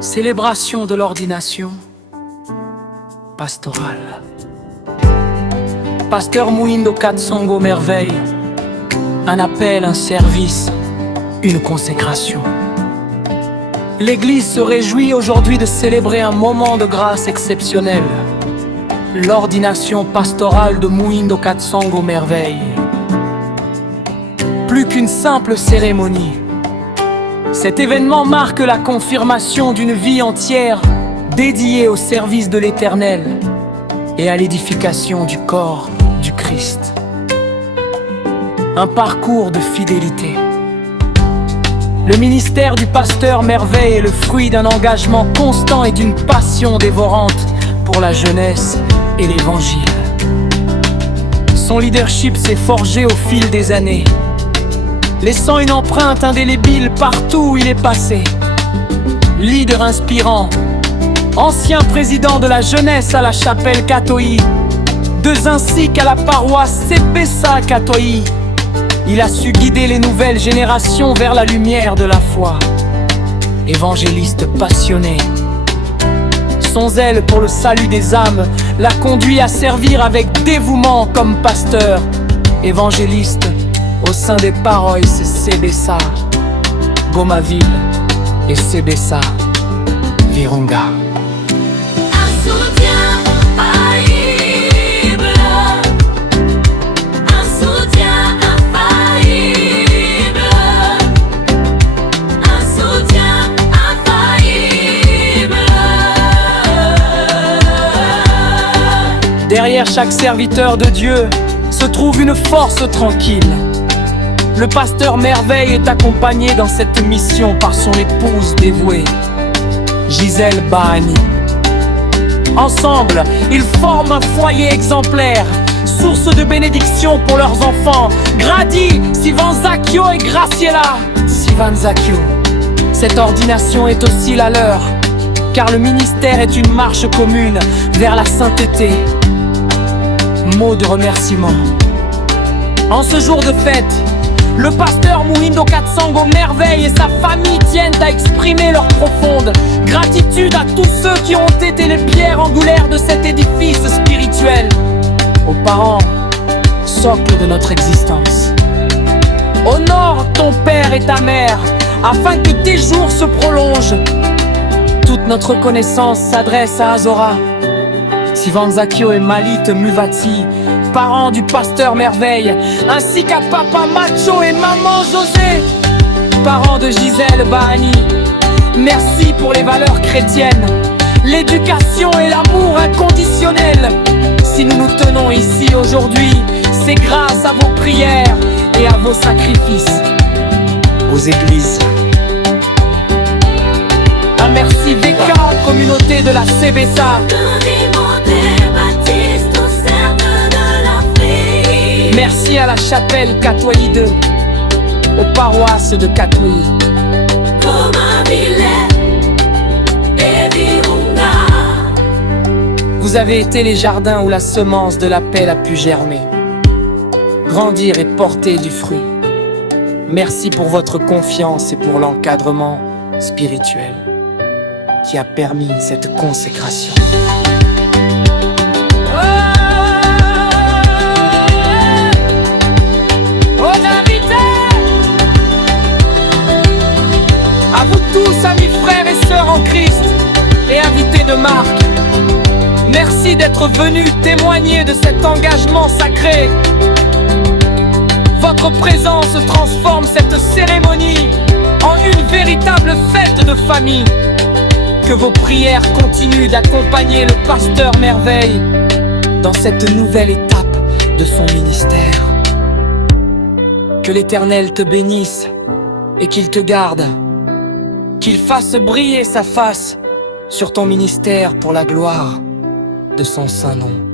Célébration de l'ordination pastorale. Pasteur Muhindo Katsongo Merveille, un appel, un service, une consécration. L'Église se réjouit aujourd'hui de célébrer un moment de grâce exceptionnel, l'ordination pastorale de Muhindo Katsongo Merveille. Plus qu'une simple cérémonie, cet événement marque la confirmation d'une vie entière dédiée au service de l'Éternel et à l'édification du corps du Christ. Un parcours de fidélité. Le ministère du pasteur Merveille est le fruit d'un engagement constant et d'une passion dévorante pour la jeunesse et l'Évangile. Son leadership s'est forgé au fil des années, laissant une empreinte indélébile partout où il est passé. Leader inspirant, ancien président de la jeunesse à la chapelle Katoï, de Zinsic à la paroisse Sebesa Katoï, il a su guider les nouvelles générations vers la lumière de la foi. Évangéliste passionné, son zèle pour le salut des âmes l'a conduit à servir avec dévouement comme pasteur. Évangéliste au sein des paroisses Sebesa, Gomaville et Sebesa, Virunga. Un soutien infaillible, un soutien infaillible, un soutien infaillible. Derrière chaque serviteur de Dieu se trouve une force tranquille. Le pasteur Merveille est accompagné dans cette mission par son épouse dévouée, Gisèle Bahani. Ensemble, ils forment un foyer exemplaire, source de bénédiction pour leurs enfants, Grady, Sivanzakio et Graciela Sivanzakio. Cette ordination est aussi la leur, car le ministère est une marche commune vers la sainteté. Mot de remerciement. En ce jour de fête, le pasteur Muhindo Katsongo Merveille et sa famille tiennent à exprimer leur profonde gratitude à tous ceux qui ont été les pierres angulaires de cet édifice spirituel. Aux parents, socle de notre existence. Honore ton père et ta mère, afin que tes jours se prolongent. Toute notre connaissance s'adresse à Azora, Sivanzakio et Malit Muvati, parents du pasteur Merveille, ainsi qu'à papa Macho et maman José, parents de Gisèle Bahani. Merci pour les valeurs chrétiennes, l'éducation et l'amour inconditionnel. Si nous nous tenons ici aujourd'hui, c'est grâce à vos prières et à vos sacrifices. Aux églises, un merci VK, communauté de la Sebesa. Merci à la chapelle Katoï 2, aux paroisses de Katoï, Gomaville et Virunga. Vous avez été les jardins où la semence de l'appel a pu germer, grandir et porter du fruit. Merci pour votre confiance et pour l'encadrement spirituel qui a permis cette consécration. À vous tous, amis frères et sœurs en Christ et invités de marque, merci d'être venus témoigner de cet engagement sacré. Votre présence transforme cette cérémonie en une véritable fête de famille. Que vos prières continuent d'accompagner le pasteur Merveille dans cette nouvelle étape de son ministère. Que l'Éternel te bénisse et qu'il te garde, qu'il fasse briller sa face sur ton ministère pour la gloire de son saint nom.